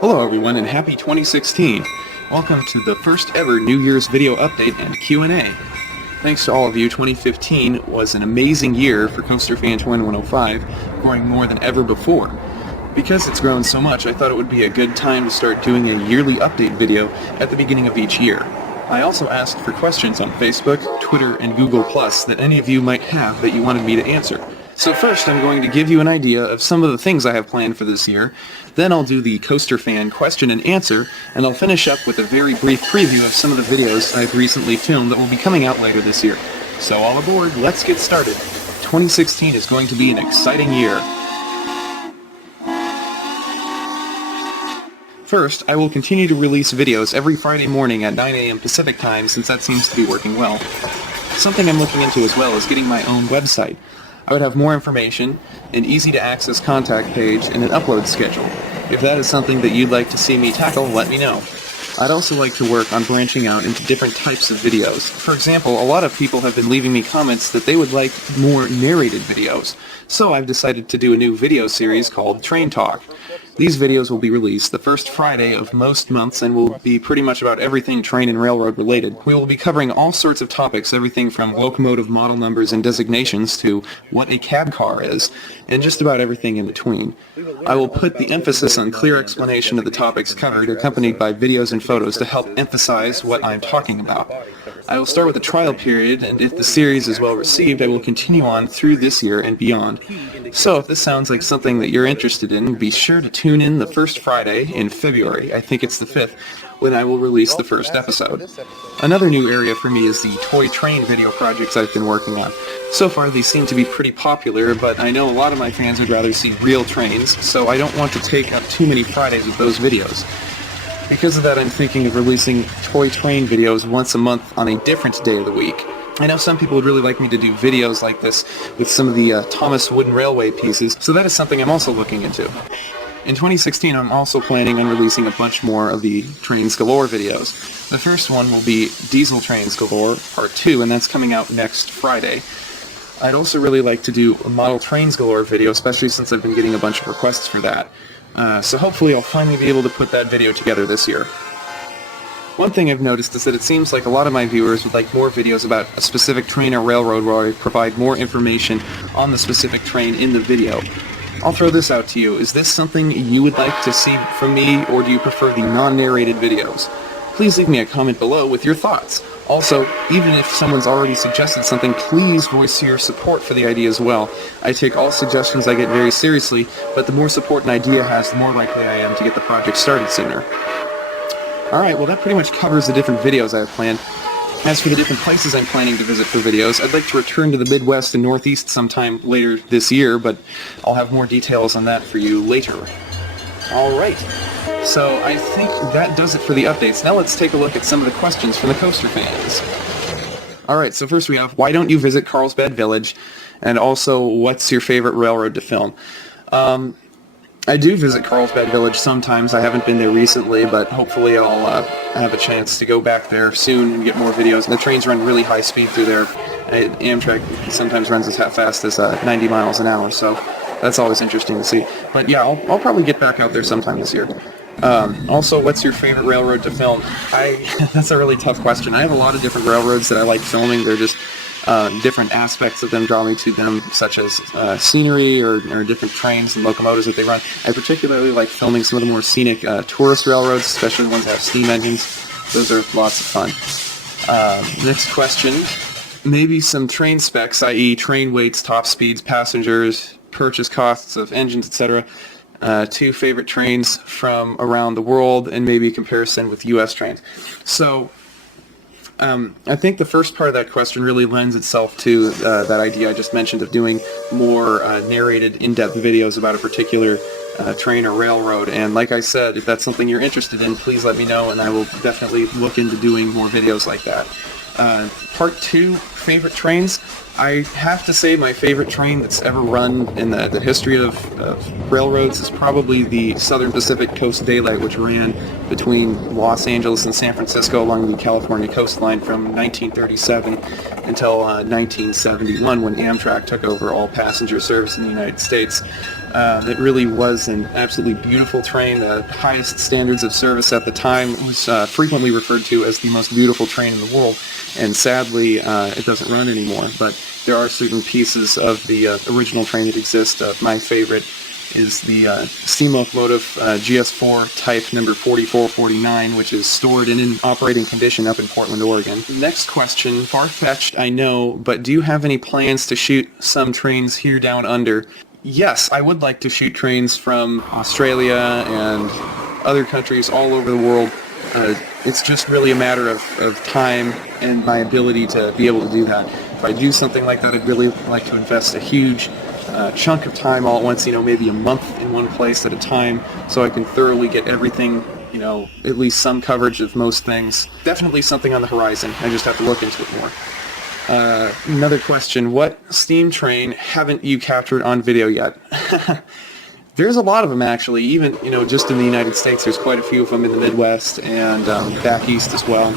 Hello everyone and happy 2016. Welcome to the first ever New Year's video update and Q&A. Thanks to all of you, 2015 was an amazing year for Coaster Fan 2105, growing more than ever before. Because it's grown so much, I thought it would be a good time to start doing a yearly update video at the beginning of each year. I also asked for questions on Facebook, Twitter, and Google Plus that any of you might have that you wanted me to answer. So first I'm going to give you an idea of some of the things I have planned for this year, then I'll do the Coaster Fan question and answer, and I'll finish up with a very brief preview of some of the videos I've recently filmed that will be coming out later this year. So all aboard, let's get started. 2016 is going to be an exciting year. First, I will continue to release videos every Friday morning at 9 a.m. Pacific Time since that seems to be working well. Something I'm looking into as well is getting my own website. I would have more information, an easy-to-access contact page, and an upload schedule. If that is something that you'd like to see me tackle, let me know. I'd also like to work on branching out into different types of videos. For example, a lot of people have been leaving me comments that they would like more narrated videos, so I've decided to do a new video series called Train Talk. These videos will be released the first Friday of most months and will be pretty much about everything train and railroad related. We will be covering all sorts of topics, everything from locomotive model numbers and designations to what a cab car is, and just about everything in between. I will put the emphasis on clear explanation of the topics covered, accompanied by videos and photos to help emphasize what I'm talking about. I will start with a trial period, and if the series is well received, I will continue on through this year and beyond. So if this sounds like something that you're interested in, be sure to tune in the first Friday in February, I think it's the 5th, when I will release the first episode. Another new area for me is the toy train video projects I've been working on. So far these seem to be pretty popular, but I know a lot of my fans would rather see real trains, so I don't want to take up too many Fridays with those videos. Because of that, I'm thinking of releasing toy train videos once a month on a different day of the week. I know some people would really like me to do videos like this with some of the Thomas Wooden Railway pieces, so that is something I'm also looking into. In 2016, I'm also planning on releasing a bunch more of the Trains Galore videos. The first one will be Diesel Trains Galore Part 2, and that's coming out next Friday. I'd also really like to do a Model Trains Galore video, especially since I've been getting a bunch of requests for that. So hopefully I'll finally be able to put that video together this year. One thing I've noticed is that it seems like a lot of my viewers would like more videos about a specific train or railroad where I provide more information on the specific train in the video. I'll throw this out to you. Is this something you would like to see from me, or do you prefer the non-narrated videos? Please leave me a comment below with your thoughts. Also, even if someone's already suggested something, please voice your support for the idea as well. I take all suggestions I get very seriously, but the more support an idea has, the more likely I am to get the project started sooner. Alright, well that pretty much covers the different videos I have planned. As for the different places I'm planning to visit for videos, I'd like to return to the Midwest and Northeast sometime later this year, but I'll have more details on that for you later. Alright, so I think that does it for the updates. Now let's take a look at some of the questions from the Coaster fans. Alright, so first we have, why don't you visit Carlsbad Village? And also, what's your favorite railroad to film? I do visit Carlsbad Village sometimes. I haven't been there recently, but hopefully I'll have a chance to go back there soon and get more videos. And the trains run really high speed through there. Amtrak sometimes runs as fast as 90 miles an hour, so that's always interesting to see. But yeah, I'll probably get back out there sometime this year. Also, what's your favorite railroad to film? That's a really tough question. I have a lot of different railroads that I like filming. They're just different aspects of them draw me to them, such as scenery or different trains and locomotives that they run. I particularly like filming some of the more scenic tourist railroads, especially the ones that have steam engines. Those are lots of fun. Next question. Maybe some train specs, i.e. train weights, top speeds, passengers, purchase costs of engines, etc. 2 favorite trains from around the world, and maybe a comparison with U.S. trains. So, I think the first part of that question really lends itself to that idea I just mentioned of doing more narrated, in-depth videos about a particular train or railroad. And like I said, if that's something you're interested in, please let me know, and I will definitely look into doing more videos like that. Part 2, favorite trains. I have to say my favorite train that's ever run in the history of railroads is probably the Southern Pacific Coast Daylight, which ran between Los Angeles and San Francisco along the California coastline from 1937 until 1971, when Amtrak took over all passenger service in the United States. It really was an absolutely beautiful train. The highest standards of service at the time. It was frequently referred to as the most beautiful train in the world, and sadly it doesn't run anymore, but there are certain pieces of the original train that exist. My favorite is the steam locomotive GS4 type number 4449, which is stored and in operating condition up in Portland, Oregon. Next question, far-fetched, I know, but do you have any plans to shoot some trains here down under? Yes, I would like to shoot trains from Australia and other countries all over the world. It's just really a matter of time and my ability to be able to do that. If I do something like that, I'd really like to invest a huge chunk of time all at once, maybe a month in one place at a time, so I can thoroughly get everything, at least some coverage of most things. Definitely something on the horizon. I just have to look into it more. Another question, what steam train haven't you captured on video yet? There's a lot of them, actually. Even, just in the United States, there's quite a few of them in the Midwest and back east as well.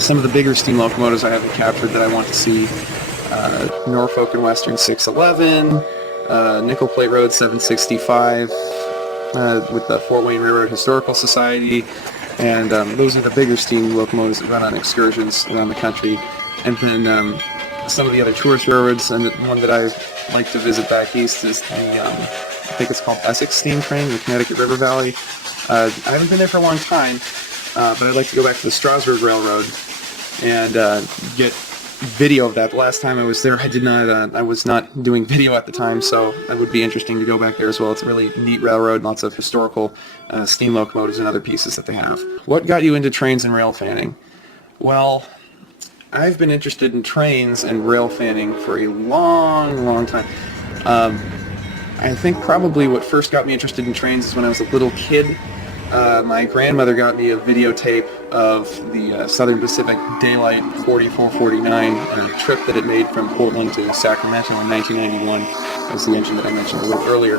Some of the bigger steam locomotives I haven't captured that I want to see: Norfolk and Western 611, Nickel Plate Road 765, with the Fort Wayne Railroad Historical Society, and those are the bigger steam locomotives that run on excursions around the country. And then some of the other tourist railroads, and the one that I like to visit back east is the, I think it's called Essex Steam Train, the Connecticut River Valley. I haven't been there for a long time, but I'd like to go back to the Strasburg Railroad and get video of that. The last time I was there, I was not doing video at the time, so it would be interesting to go back there as well. It's a really neat railroad, lots of historical steam locomotives and other pieces that they have. What got you into trains and rail fanning? Well, I've been interested in trains and rail fanning for a long, long time. I think probably what first got me interested in trains is when I was a little kid. My grandmother got me a videotape of the Southern Pacific Daylight 4449 trip that it made from Portland to Sacramento in 1991. That was the engine that I mentioned a little earlier.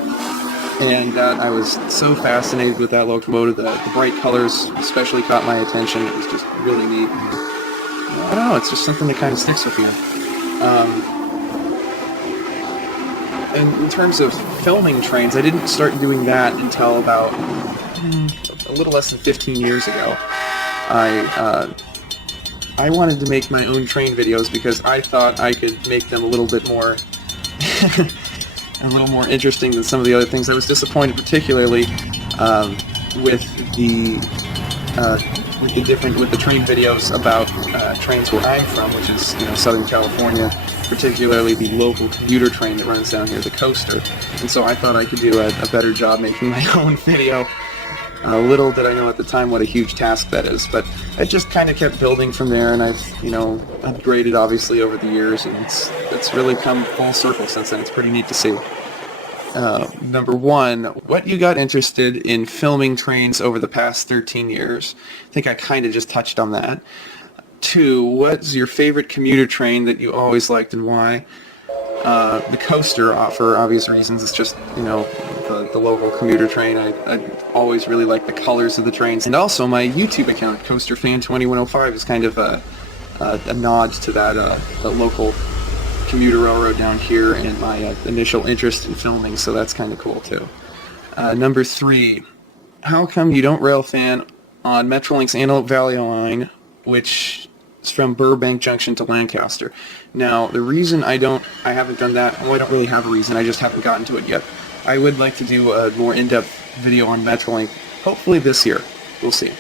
And I was so fascinated with that locomotive. The bright colors especially caught my attention. It was just really neat. I don't know, it's just something that kind of sticks with you. And in terms of filming trains, I didn't start doing that until about a little less than 15 years ago. I wanted to make my own train videos because I thought I could make them a little bit more a little more interesting than some of the other things. I was disappointed particularly with the train videos about trains where I'm from, which is Southern California, particularly the local commuter train that runs down here, the coaster. And so I thought I could do a better job making my own video. Little did I know at the time what a huge task that is, but it just kind of kept building from there, and I've upgraded obviously over the years, and it's really come full circle since then. It's pretty neat to see. Number one, what you got interested in filming trains over the past 13 years? I think I kind of just touched on that. 2, what's your favorite commuter train that you always liked and why? The coaster, for obvious reasons. It's just, the local commuter train. I always really like the colors of the trains. And also my YouTube account, CoasterFan2105, is kind of a nod to that the local commuter railroad down here and my initial interest in filming, so that's kind of cool too. Number 3, how come you don't rail fan on Metrolink's Antelope Valley line, which is from Burbank Junction to Lancaster? Now, the reason I haven't done that, I don't really have a reason, I just haven't gotten to it yet. I would like to do a more in-depth video on Metrolink, hopefully this year. We'll see.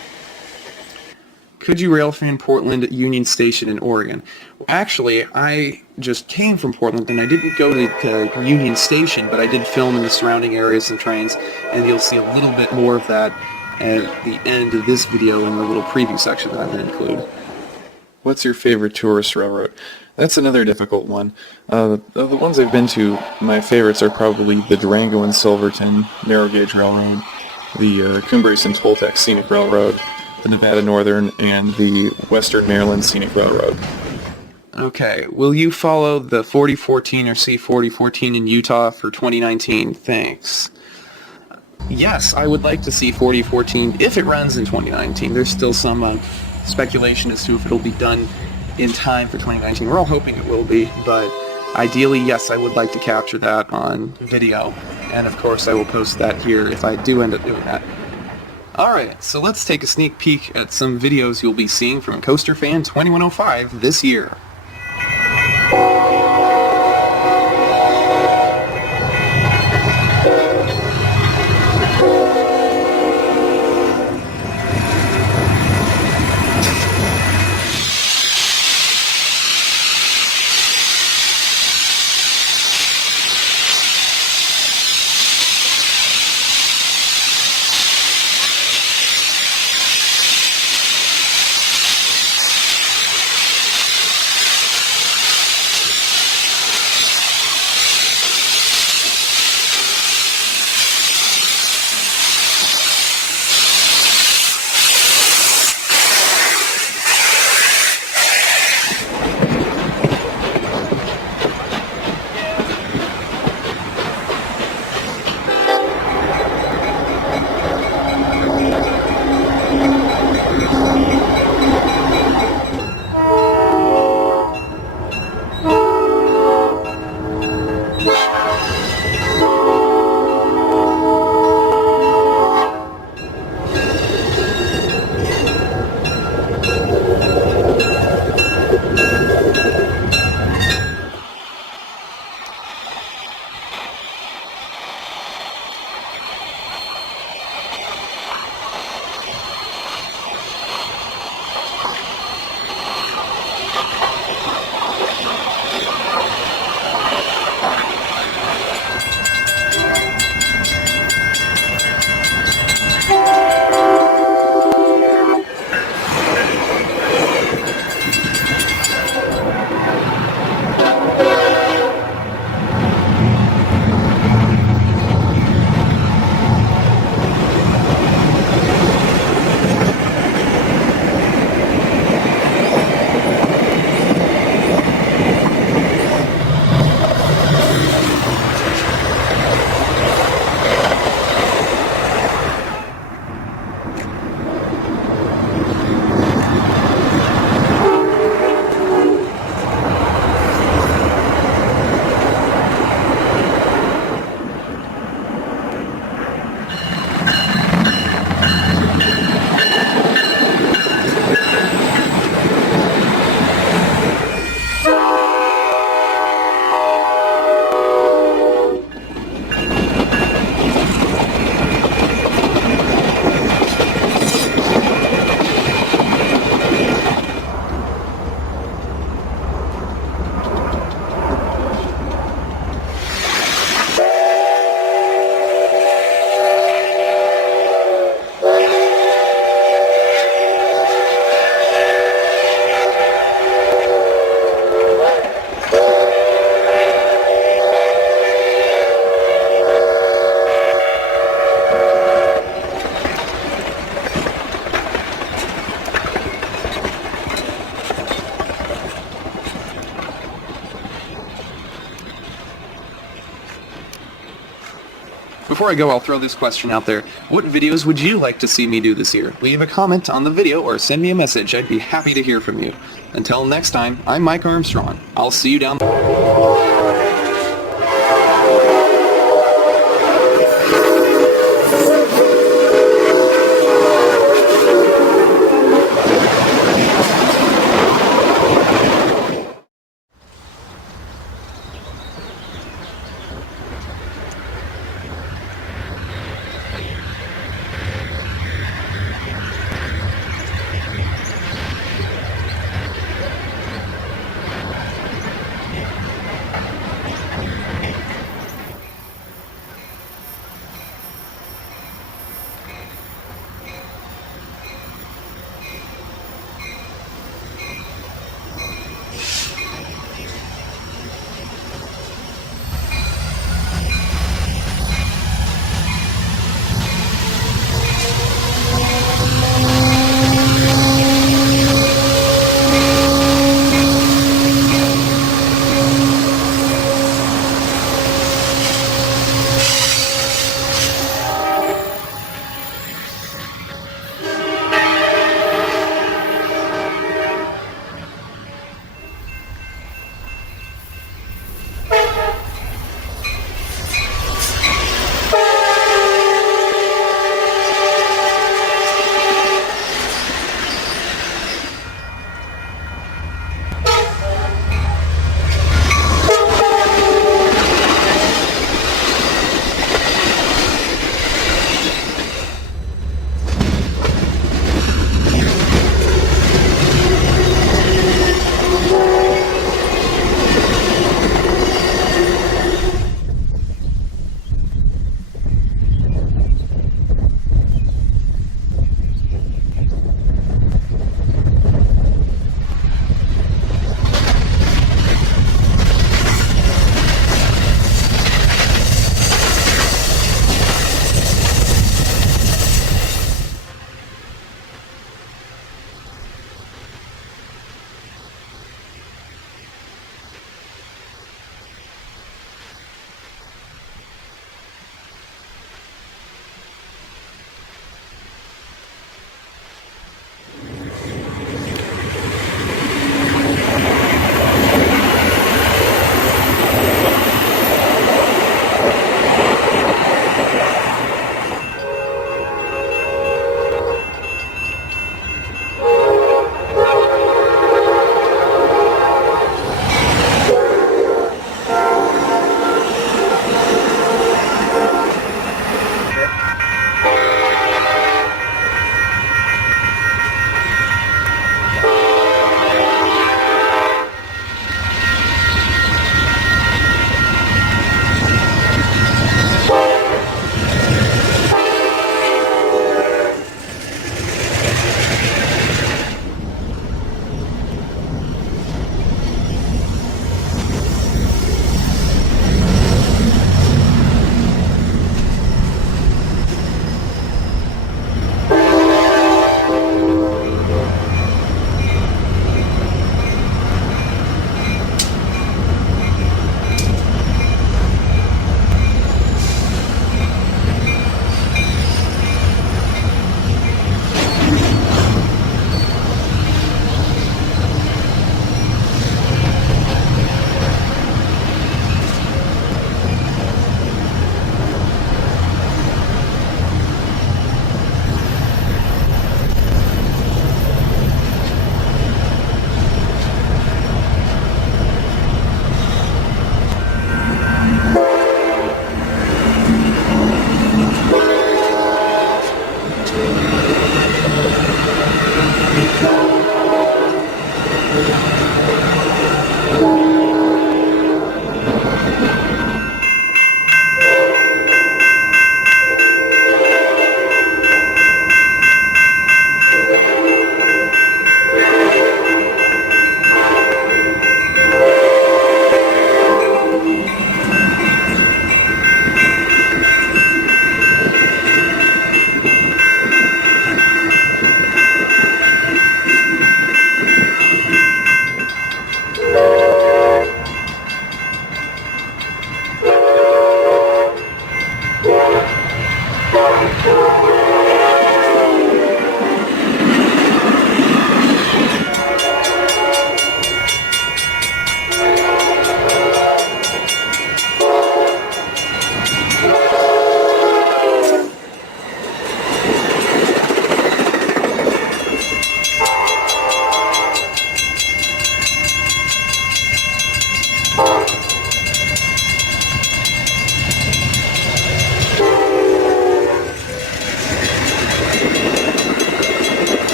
Could you rail fan Portland at Union Station in Oregon? Well, actually, I just came from Portland, and I didn't go to Union Station, but I did film in the surrounding areas and trains, and you'll see a little bit more of that at the end of this video in the little preview section that I'm going to include. What's your favorite tourist railroad? That's another difficult one. The ones I've been to, my favorites are probably the Durango and Silverton Narrow Gauge Railroad, the Cumbres and Toltec Scenic Railroad, the Nevada Northern, and the Western Maryland Scenic Railroad. Okay, will you follow the 4014 or C4014 in Utah for 2019? Thanks. Yes, I would like to see 4014 if it runs in 2019. There's still some speculation as to if it'll be done in time for 2019. We're all hoping it will be, but ideally, yes, I would like to capture that on video. and of course I will post that here if I do end up doing that. Alright, so let's take a sneak peek at some videos you'll be seeing from Coaster Fan 2105 this year. Before I go, I'll throw this question out there. What videos would you like to see me do this year? Leave a comment on the video or send me a message. I'd be happy to hear from you. Until next time, I'm Mike Armstrong. I'll see you down there.